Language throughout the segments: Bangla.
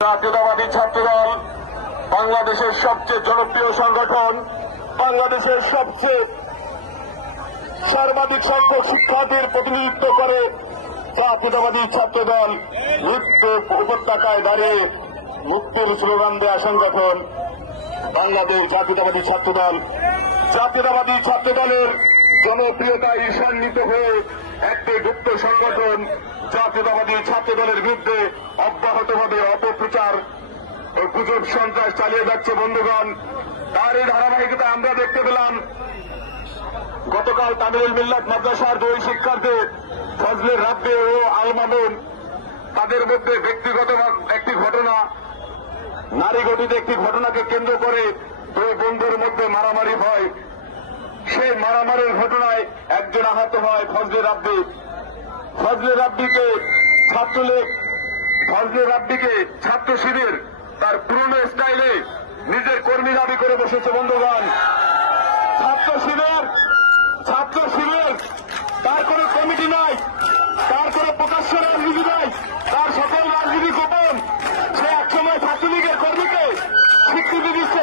জাতীয়তাবাদী ছাত্রদল বাংলাদেশের সবচেয়ে জনপ্রিয় সংগঠন, বাংলাদেশের সবচেয়ে সর্বাধিক সংখ্যক শিক্ষার্থীর প্রতিনিধিত্ব করে জাতীয়তাবাদী ছাত্রদল মৃত্যু উপত্যকায় দাঁড়িয়ে মুক্তির স্লোগান দেয়া সংগঠন বাংলাদেশ জাতীয়তাবাদী ছাত্রদল। জাতীয়তাবাদী ছাত্রদলের জনপ্রিয়তায় ঈর্ষান্বিত হয়ে একটি গুপ্ত সংগঠন জাতীয়তাবাদী ছাত্রদলের বিরুদ্ধে অব্যাহতভাবে অপপ্রচার ও গুজব সন্ত্রাস চালিয়ে যাচ্ছে। বন্ধুগণ, তারই ধারাবাহিকতায় আমরা দেখতে পেলাম গতকাল তামিল মিল্লাত মাদ্রাসার দুই শিক্ষার্থী ফজলে রাব্বি ও আল মামুন, তাদের মধ্যে ব্যক্তিগত একটি ঘটনা, নারী গঠিত একটি ঘটনাকে কেন্দ্র করে দুই বন্ধুর মধ্যে মারামারি হয়। সেই মারামারির ঘটনায় একজন আহত হয়, ফজলে রাব্বি। ফজলে রাব্বিকে ছাত্র শিবির তার পুরনো স্টাইলে নিজের কর্মী দাবি করে বসেছে। বন্ধুগণ, ছাত্র শিবির তার কোন কমিটি নাই, তার কোন প্রকাশ্য রাজনীতি নাই, তার সকল রাজনীতি গোপন। সে একসময় ছাত্রলীগের কর্মীকে স্বীকৃতি দিচ্ছে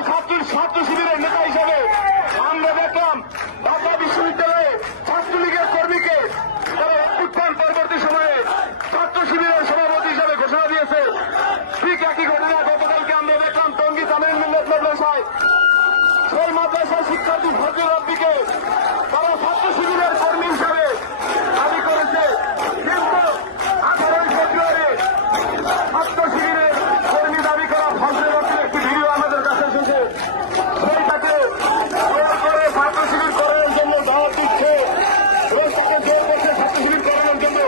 ছাত্র শিবিরের নেতা হিসেবে। আমরা দেখলাম ঢাকা বিশ্ববিদ্যালয়ে ছাত্রলীগের কর্মীকে তারা অভ্যুত্থান পরবর্তী সময়ে ছাত্র শিবিরের সভাপতি হিসেবে ঘোষণা দিয়েছে। ঠিক একই ঘটনা গতকালকে আমরা দেখলাম টঙ্গী তামিল মিল্লাত মাদ্রাসায়। সেই মাদ্রাসার শিক্ষার্থী ফজলে রাব্বিকে তারা ছাত্র শিবিরের কর্মী হিসেবে দাবি করেছে, কিন্তু 18 ফেব্রুয়ারি ছাত্র শিবিরের কর্মী দাবি করা ফজলে রাব্বির একটি ভিডিও আমাদের কাছে এসেছে। সেইটাতে জোর করে ছাত্র শিবির করানোর জন্য দাওয়াত দিচ্ছে এবং তাকে জোর করছে ছাত্র শিবির করানোর জন্য।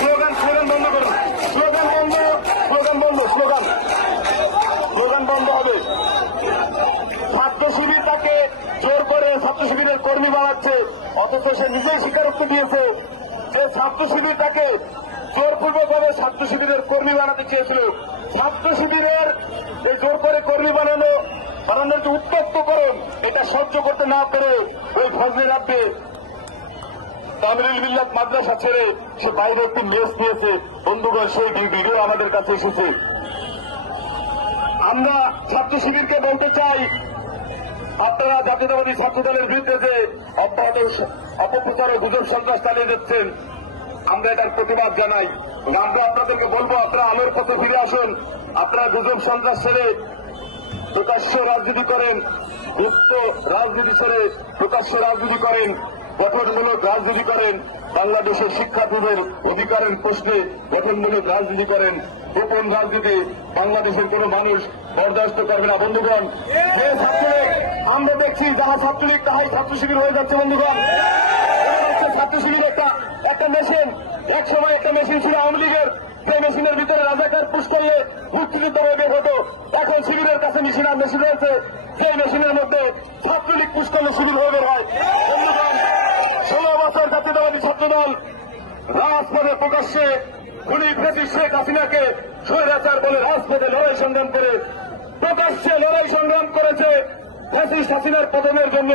স্লোগান বন্ধ করুন, স্লোগান বন্ধ হবে। ছাত্র শিবির তাকে জোর করে ছাত্র শিবিরের কর্মী বানাচ্ছে, অথচ সে নিজেই স্বীকারোক্তি দিয়েছে যে ছাত্র শিবির তাকে জোরপূর্বকভাবে ছাত্র শিবিরের কর্মী বানাতে চেয়েছিল। ছাত্র শিবিরের এই জোর করে কর্মী বানানোর যে উত্তপ্তকরণ, এটা সহ্য করতে না পেরে ওই ফজলে রাব্বি তামিল মিল্লাত মাদ্রাসা ছেড়ে সে বাইরে একটি মেস দিয়েছে। বন্ধুগণ, সেই ভিডিও আমাদের কাছে এসেছে। আমরা ছাত্র শিবিরকে বলতে চাই, আপনারা জাতীয়তাবাদী ছাত্রদলের বিরুদ্ধে যে অব্যাহত অপপ্রচার ও গুজব সন্ত্রাস চালিয়ে যাচ্ছেন, আমরা এটার প্রতিবাদ জানাই। আমরা আপনাদেরকে বলবো, আপনারা আলোর পথে ফিরে আসুন। আপনারা গুজব সন্ত্রাস ছেড়ে প্রকাশ্য রাজনীতি করেন, গুপ্ত রাজনীতি ছেড়ে প্রকাশ্য রাজনীতি করেন, গঠনমূলক রাজনীতি করেন, বাংলাদেশের শিক্ষার্থীদের অধিকারের প্রশ্নে গঠনমূলক রাজনীতি করেন। গোপন রাজনীতি বাংলাদেশের কোন মানুষ বরদাস্ত করবে না। বন্ধুগণ, যে ছাত্রলীগ আমরা দেখছি, যাহা ছাত্রলীগ তাহাই ছাত্র শিবির হয়ে যাচ্ছে। বন্ধুগণ, ছাত্র শিবির একটা মেশিন, এক সময় একটা মেশিন ছিল আওয়ামী লীগের, সেই মেশিনের ভিতরে রাজাকার পুশ করলে মুক্তিযুদ্ধ বের হতো। এখন শিবিরের কাছে মেশিন রয়েছে, সেই মেশিনের মধ্যে ছাত্রলীগ পুশ করলে শিবির হয়ে বের হয়। বন্ধুগণ, 16 বছর জাতীয়তাবাদী ছাত্রদল রাজপথে প্রকাশ্যে খুনি ফ্যাসিস্ট শেখ হাসিনাকে স্বৈরাচার বলে রাজপথে লড়াই সংগ্রাম করেছে। ফ্যাসিস্ট হাসিনার পতনের জন্য।